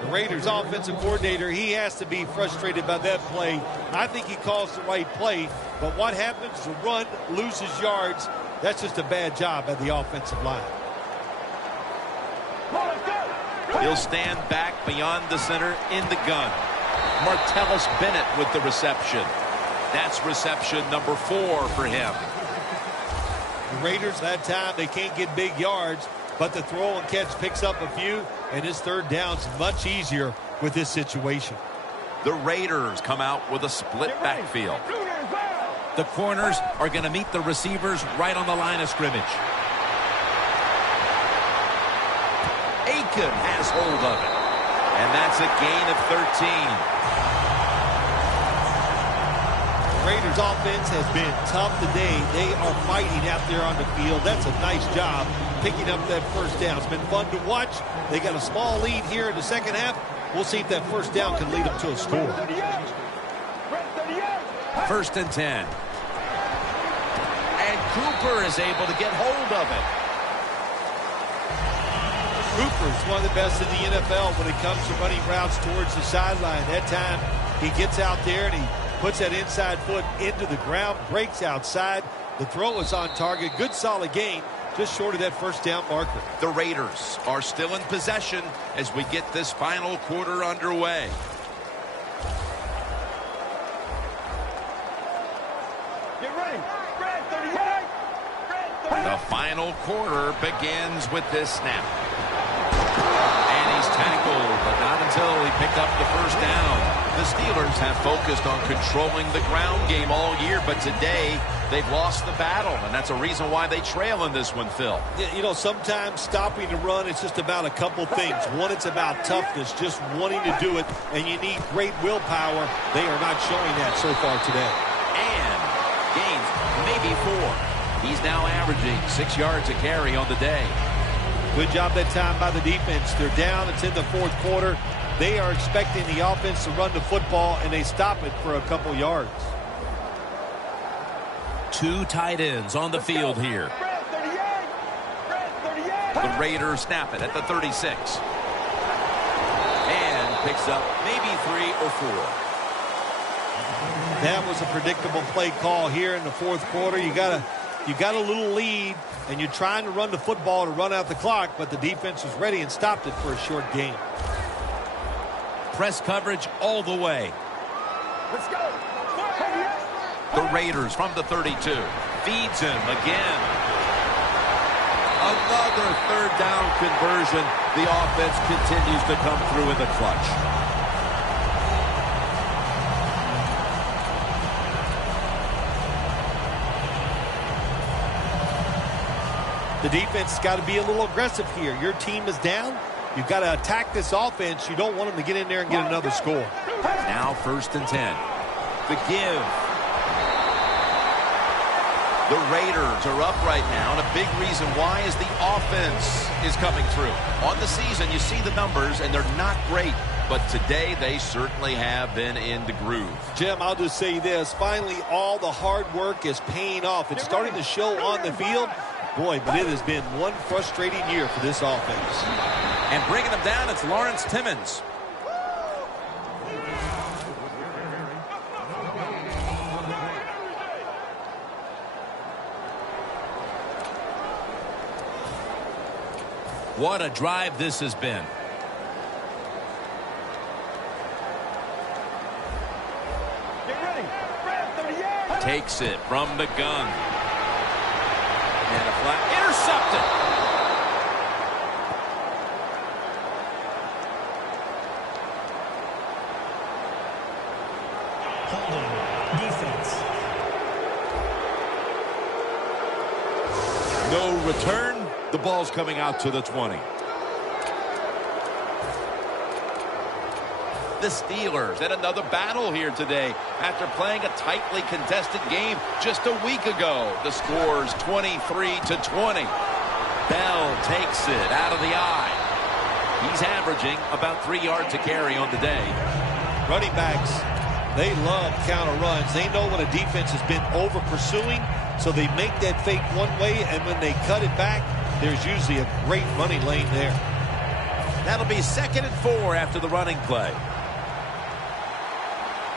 The Raiders offensive coordinator, he has to be frustrated by that play. I think he calls the right play. But what happens? The run loses yards. That's just a bad job by the offensive line. He'll stand back beyond the center in the gun. Martellus Bennett with the reception. That's reception number 4 for him. The Raiders, that time, they can't get big yards, but the throw and catch picks up a few, and his third down's much easier with this situation. The Raiders come out with a split backfield. The corners are going to meet the receivers right on the line of scrimmage. Aiken has hold of it. And that's a gain of 13. Raiders offense has been tough today. They are fighting out there on the field. That's a nice job picking up that first down. It's been fun to watch. They got a small lead here in the second half. We'll see if that first down can lead them to a score. First and 10. And Cooper is able to get hold of it. Cooper is one of the best in the NFL when it comes to running routes towards the sideline. That time he gets out there and he puts that inside foot into the ground, breaks outside. The throw is on target. Good solid gain, just short of that first down marker. The Raiders are still in possession as we get this final quarter underway. Get ready. The final quarter begins with this snap. And he's tackled, but not until he picked up the first down. The Steelers have focused on controlling the ground game all year, but today they've lost the battle, and that's a reason why they trail in this one, Phil. You know, sometimes stopping the run, it's just about a couple things. One, it's about toughness, just wanting to do it, and you need great willpower. They are not showing that so far today. And gains maybe 4. He's now averaging 6 yards a carry on the day. Good job that time by the defense. They're down. It's in the fourth quarter. They are expecting the offense to run the football, and they stop it for a couple yards. 2 tight ends on the field here. The Raiders snap it at the 36. And picks up maybe 3 or 4. That was a predictable play call here in the fourth quarter. You got to You got a little lead, and you're trying to run the football to run out the clock, but the defense was ready and stopped it for a short gain. Press coverage all the way. Let's go. The Raiders from the 32. Feeds him again. Another third down conversion. The offense continues to come through in the clutch. The defense has got to be a little aggressive here. Your team is down. You've got to attack this offense. You don't want them to get in there and get another score. Now 1st and 10. The give. The Raiders are up right now, and a big reason why is the offense is coming through. On the season, you see the numbers, and they're not great. But today, they certainly have been in the groove. Jim, I'll just say this. Finally, all the hard work is paying off. It's starting to show on the field. Boy, but it has been one frustrating year for this offense. And bringing them down, it's Lawrence Timmons. What a drive this has been. Get ready. Takes it from the gun. And a flat. Intercepted. Holding. Defense. No return. The ball's coming out to the 20. The Steelers had another battle here today after playing a tightly contested game just a week ago. The score's 23-20. Bell takes it out of the eye. He's averaging about 3 yards a carry on the day. Running backs, they love counter runs. They know when a defense has been over pursuing, so they make that fake one way, and when they cut it back, there's usually a great running lane there. That'll be 2nd and 4 after the running play.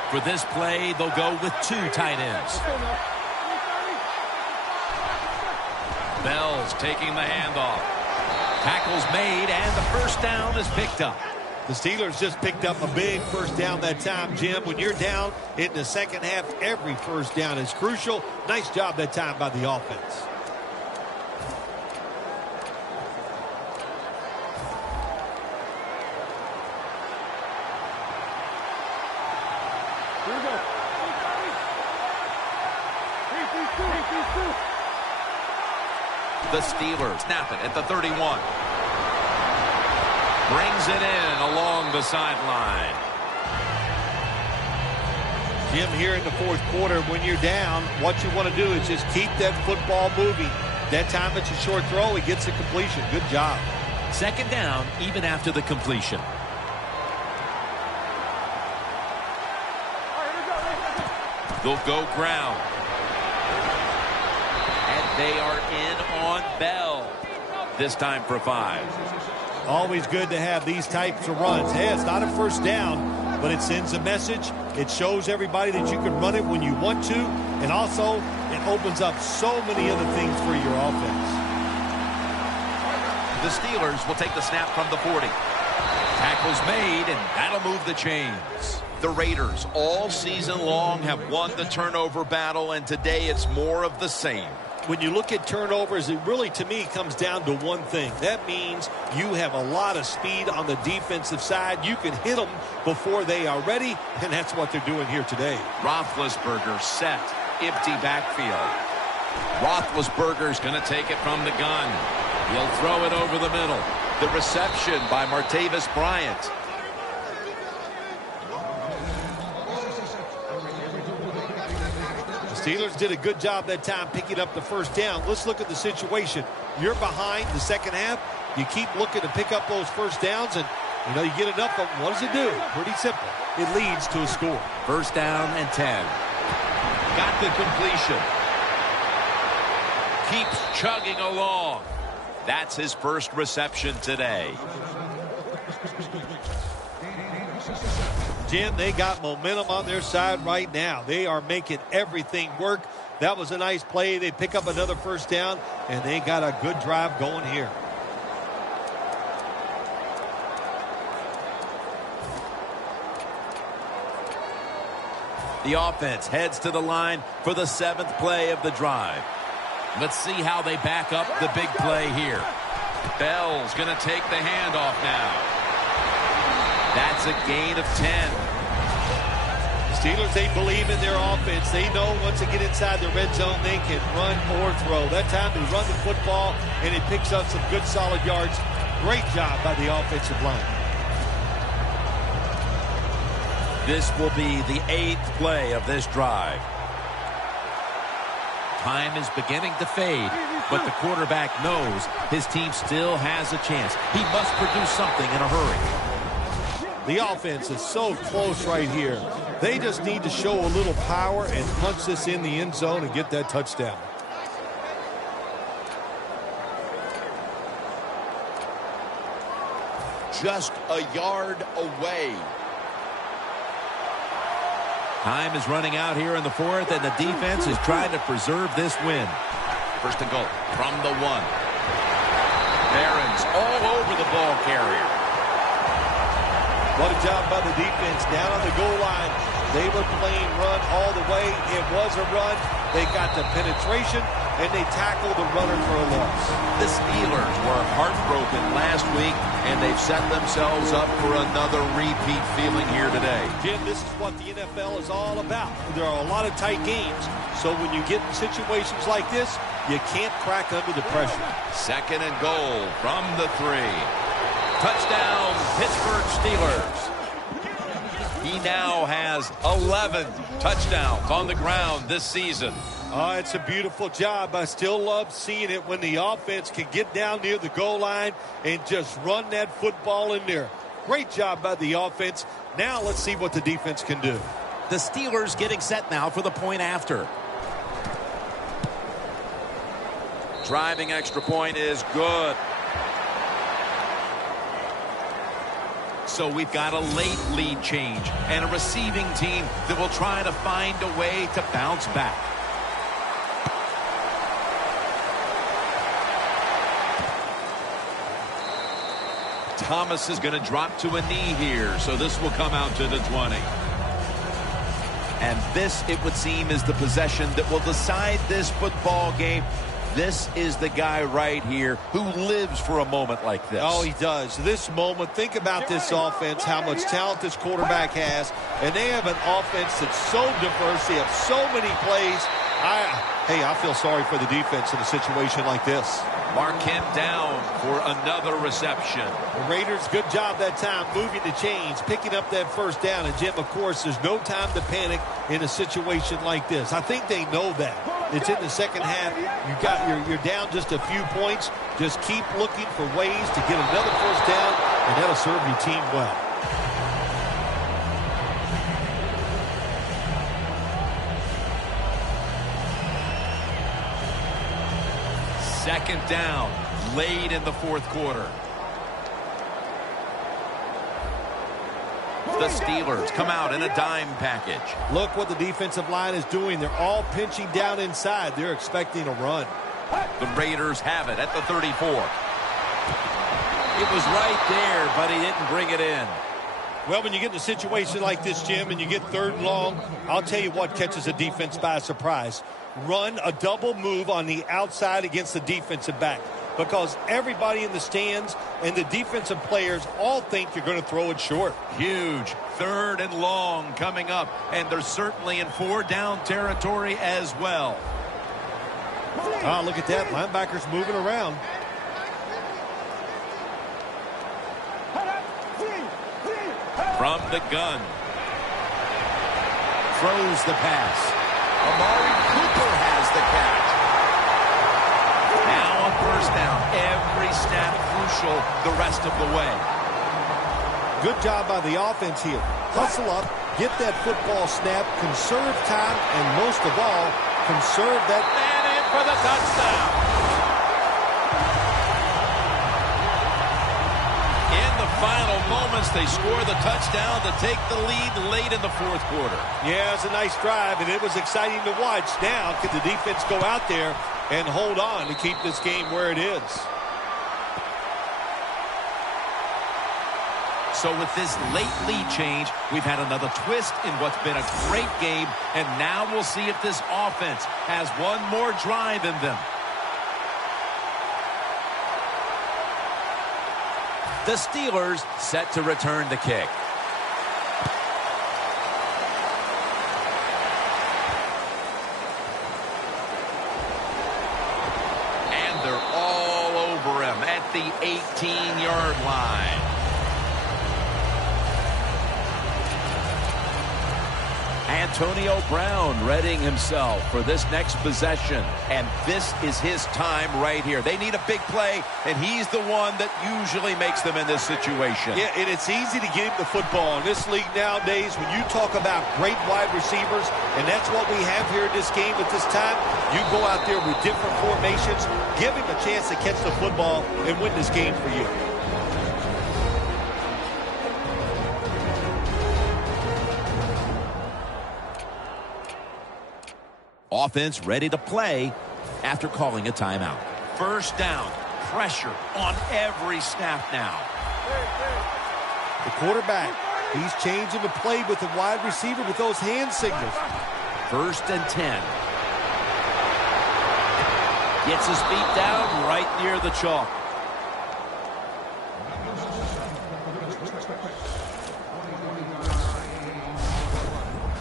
For this play, they'll go with 2 tight ends. Bell's taking the handoff. Tackle's made, and the first down is picked up. The Steelers just picked up a big first down that time, Jim. When you're down in the second half, every first down is crucial. Nice job that time by the offense. Here we go. The Steelers snap it at the 31. Brings it in along the sideline. Jim, here in the fourth quarter, when you're down, what you want to do is just keep that football moving. That time it's a short throw. He gets a completion. Good job. 2nd down, even after the completion. They'll go ground. And they are in on Bell. This time for 5. Always good to have these types of runs. Hey, it's not a first down, but it sends a message. It shows everybody that you can run it when you want to. And also, it opens up so many other things for your offense. The Steelers will take the snap from the 40. Tackle's made, and that'll move the chains. The Raiders all season long have won the turnover battle, and today it's more of the same. When you look at turnovers, it really, to me, comes down to one thing. That means you have a lot of speed on the defensive side. You can hit them before they are ready, and that's what they're doing here today. Roethlisberger set, empty backfield. Roethlisberger's going to take it from the gun. He'll throw it over the middle. The reception by Martavis Bryant. Steelers did a good job that time picking up the first down. Let's look at the situation. You're behind the second half. You keep looking to pick up those first downs, and you get enough of them. What does it do? Pretty simple. It leads to a score. 1st down and 10. Got the completion. Keeps chugging along. That's his first reception today. Jim, they got momentum on their side right now. They are making everything work. That was a nice play. They pick up another first down, and they got a good drive going here. The offense heads to the line for the 7th play of the drive. Let's see how they back up the big play here. Bell's going to take the handoff now. That's a gain of 10. The Steelers, they believe in their offense. They know once they get inside the red zone, they can run or throw. That time they run the football, and it picks up some good solid yards. Great job by the offensive line. This will be the 8th play of this drive. Time is beginning to fade, but the quarterback knows his team still has a chance. He must produce something in a hurry. The offense is so close right here. They just need to show a little power and punch this in the end zone and get that touchdown. Just a yard away. Time is running out here in the 4th, and the defense is trying to preserve this win. First and goal from the 1. Barron's all over the ball carrier. What a job by the defense down on the goal line. They were playing run all the way. It was a run. They got the penetration, and they tackled the runner for a loss. The Steelers were heartbroken last week, and they've set themselves up for another repeat feeling here today. Jim, this is what the NFL is all about. There are a lot of tight games, so when you get in situations like this, you can't crack under the pressure. Second and goal from the 3. Touchdown, Pittsburgh Steelers. He now has 11 touchdowns on the ground this season. Oh, it's a beautiful job. I still love seeing it when the offense can get down near the goal line and just run that football in there. Great job by the offense. Now let's see what the defense can do. The Steelers getting set now for the point after. Driving extra point is good. So we've got a late lead change and a receiving team that will try to find a way to bounce back. Thomas is going to drop to a knee here, so this will come out to the 20. And this, it would seem, is the possession that will decide this football game. This is the guy right here who lives for a moment like this. Oh, he does. This moment, think about this offense, how much talent this quarterback has. And they have an offense that's so diverse. They have so many plays. I feel sorry for the defense in a situation like this. Mark him down for another reception. The Raiders, good job that time, moving the chains, picking up that first down. And, Jim, of course, there's no time to panic in a situation like this. I think they know that. It's in the second half. You're down just a few points. Just keep looking for ways to get another first down, and that'll serve your team well. Second down, late in the 4th quarter. The Steelers come out in a dime package. Look what the defensive line is doing. They're all pinching down inside. They're expecting a run. The Raiders have it at the 34. It was right there, but he didn't bring it in. Well, when you get in a situation like this, Jim, and you get 3rd and long, I'll tell you what catches a defense by surprise. Run a double move on the outside against the defensive back, because everybody in the stands and the defensive players all think you're going to throw it short. Huge 3rd and long coming up, and they're certainly in 4-down territory as well. Ah, look at that. Linebackers moving around. From the gun. Throws the pass. Amari Cooper has the catch. Now on first down. Every snap crucial the rest of the way. Good job by the offense here. Hustle up, get that football snap, conserve time, and most of all, conserve that. And in for the touchdown. In the final moments, they score the touchdown to take the lead late in the fourth quarter. Yeah, it's a nice drive, and it was exciting to watch. Now, can the defense go out there and hold on to keep this game where it is? So with this late lead change, we've had another twist in what's been a great game, and now we'll see if this offense has one more drive in them. The Steelers set to return the kick. And they're all over him at the 18-yard line. Antonio Brown readying himself for this next possession. And this is his time right here. They need a big play, and he's the one that usually makes them in this situation. Yeah, and it's easy to get him the football. In this league nowadays, when you talk about great wide receivers, and that's what we have here in this game at this time, you go out there with different formations, give him a chance to catch the football and win this game for you. Offense ready to play after calling a timeout. First down, pressure on every snap now. The quarterback, he's changing the play with the wide receiver with those hand signals. 1st and 10. Gets his feet down right near the chalk.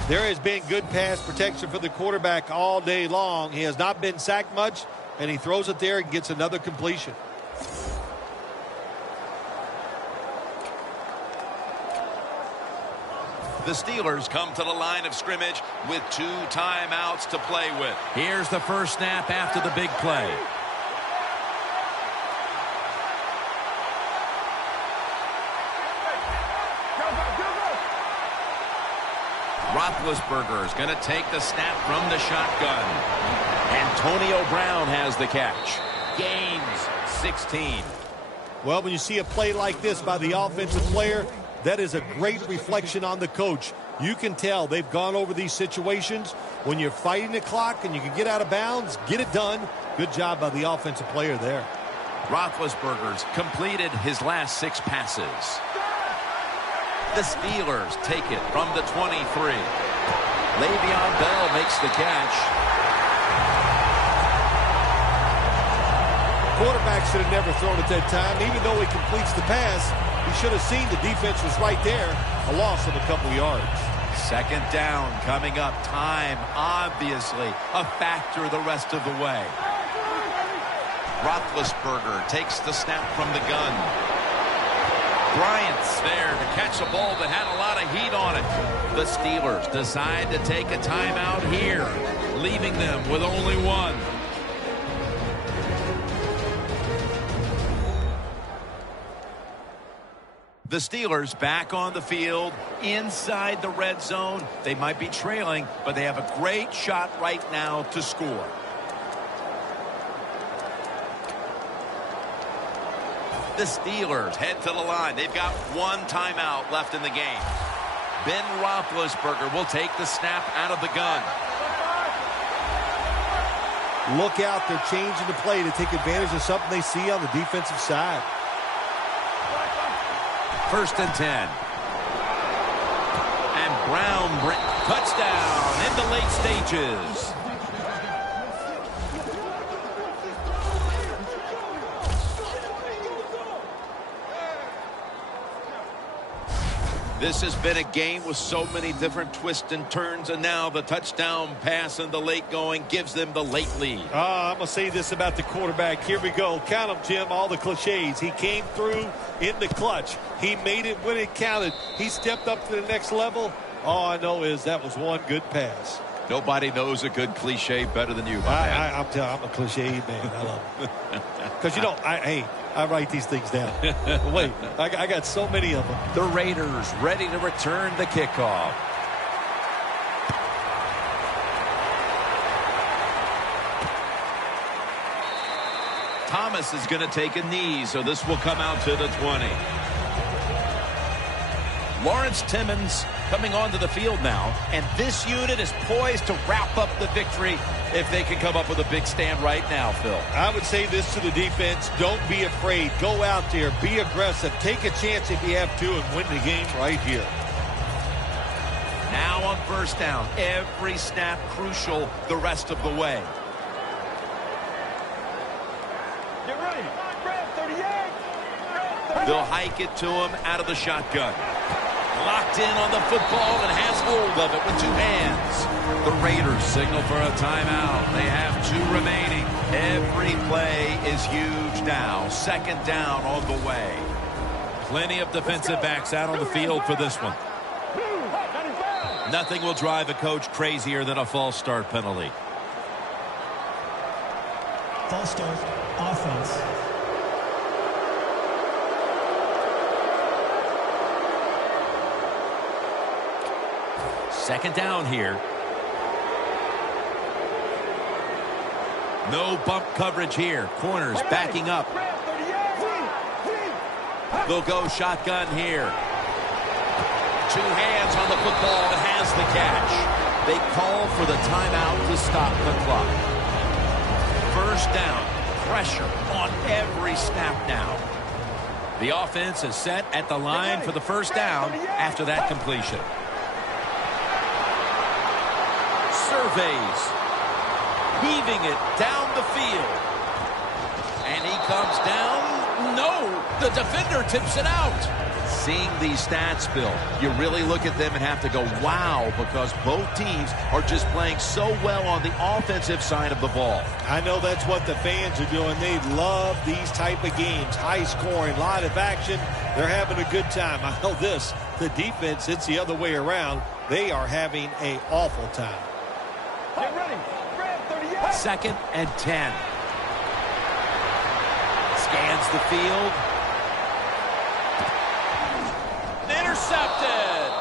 There has been good pass protection for the quarterback all day long. He has not been sacked much, and he throws it there and gets another completion. The Steelers come to the line of scrimmage with 2 timeouts to play with. Here's the first snap after the big play. Roethlisberger is going to take the snap from the shotgun. Antonio Brown has the catch. Gains 16. Well, when you see a play like this by the offensive player, that is a great reflection on the coach. You can tell they've gone over these situations. When you're fighting the clock and you can get out of bounds, get it done. Good job by the offensive player there. Roethlisberger's completed his last 6 passes. The Steelers take it from the 23. Le'Veon Bell makes the catch. Quarterback should have never thrown at that time. Even though he completes the pass, he should have seen the defense was right there. A loss of a couple yards. 2nd down coming up. Time, obviously, a factor the rest of the way. Roethlisberger takes the snap from the gun. Bryant's there to catch a ball that had a lot of heat on it. The Steelers decide to take a timeout here, leaving them with only 1. The Steelers back on the field inside the red zone. They might be trailing, but they have a great shot right now to score. The Steelers head to the line. They've got 1 timeout left in the game. Ben Roethlisberger will take the snap out of the gun. Look out, they're changing the play to take advantage of something they see on the defensive side. 1st and 10. And Brown, touchdown in the late stages. This has been a game with so many different twists and turns, and now the touchdown pass and the late going gives them the late lead. I'm going to say this about the quarterback. Here we go. Count them, Jim, all the cliches. He came through in the clutch. He made it when it counted. He stepped up to the next level. All I know is that was one good pass. Nobody knows a good cliche better than you, my man. I'm a cliche man. I love it. Because, you know, I write these things down. Wait, I got so many of them. The Raiders ready to return the kickoff. Thomas is going to take a knee, so this will come out to the 20. Lawrence Timmons coming onto the field now, and this unit is poised to wrap up the victory if they can come up with a big stand right now, Phil. I would say this to the defense: don't be afraid. Go out there, be aggressive, take a chance if you have to, and win the game right here. Now on first down, every snap crucial the rest of the way. Get ready. Grab 38. They'll hike it to him out of the shotgun. Locked in on the football and has hold of it with two hands. The Raiders signal for a timeout. They have 2 remaining. Every play is huge now. Second down on the way. Plenty of defensive backs out on the field for this one. Nothing will drive a coach crazier than a false start penalty. False start, offense. Second down here. No bump coverage here. Corners backing up. They'll go shotgun here. 2 hands on the football and has the catch. They call for the timeout to stop the clock. First down. Pressure on every snap now. The offense is set at the line for the first down after that completion. Surveys. Heaving it down the field. And he comes down. No, the defender tips it out. Seeing these stats, Bill, you really look at them and have to go, wow, because both teams are just playing so well on the offensive side of the ball. I know that's what the fans are doing. They love these type of games. High scoring, a lot of action. They're having a good time. I know this. The defense, it's the other way around. They are having an awful time. Get ready. Grab 38. Second and 10. Scans the field. Intercepted.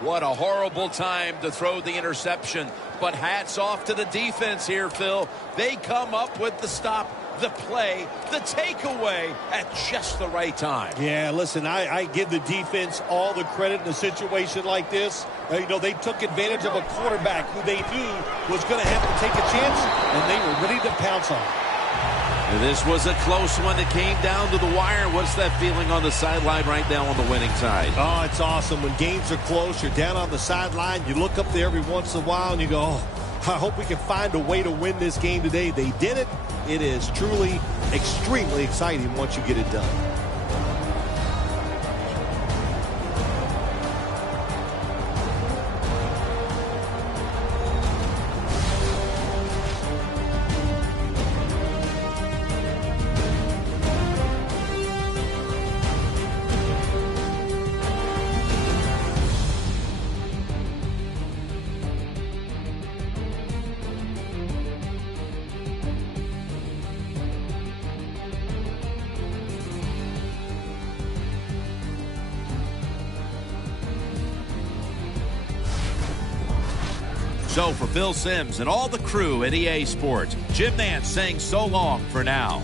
What a horrible time to throw the interception. But hats off to the defense here, Phil. They come up with the stop, the play, the takeaway at just the right time. Yeah, listen, I give the defense all the credit in a situation like this. You know, they took advantage of a quarterback who they knew was going to have to take a chance, and they were ready to pounce on. This was a close one that came down to the wire. What's that feeling on the sideline right now on the winning side? Oh, it's awesome. When games are close, you're down on the sideline, you look up there every once in a while, and you go, oh, I hope we can find a way to win this game today. They did it. It is truly extremely exciting once you get it done. So for Phil Simms and all the crew at EA Sports, Jim Nantz saying so long for now.